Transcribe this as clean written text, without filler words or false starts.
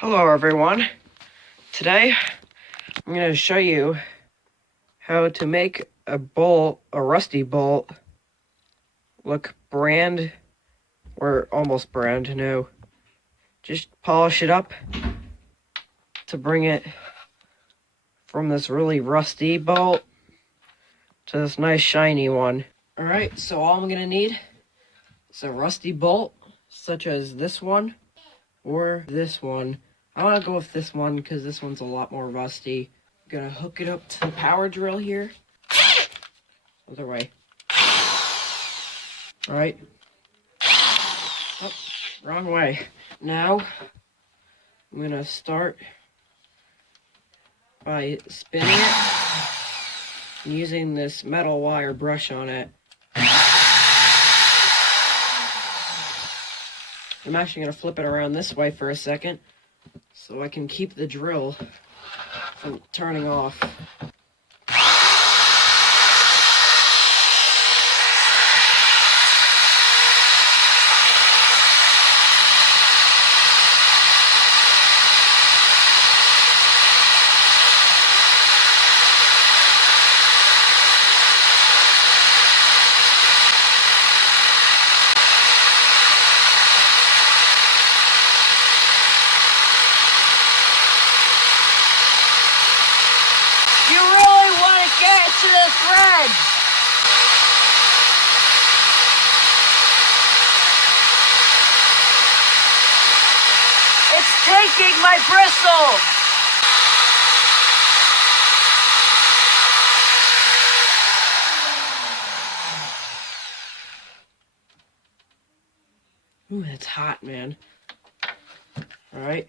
Hello everyone. Today I'm going to show you how to make a rusty bolt, look almost brand new. Just polish it up to bring it from this really rusty bolt to this nice shiny one. Alright, so all I'm going to need is a rusty bolt, such as this one or this one. I want to go with this one because this one's a lot more rusty. I'm going to hook it up to the power drill here. Other way. Alright. Oh, wrong way. Now, I'm going to start by spinning it and using this metal wire brush on it. I'm actually going to flip it around this way for a second so I can keep the drill from turning off. You really want to get to the thread. It's taking my bristles. Ooh, that's hot, man. All right.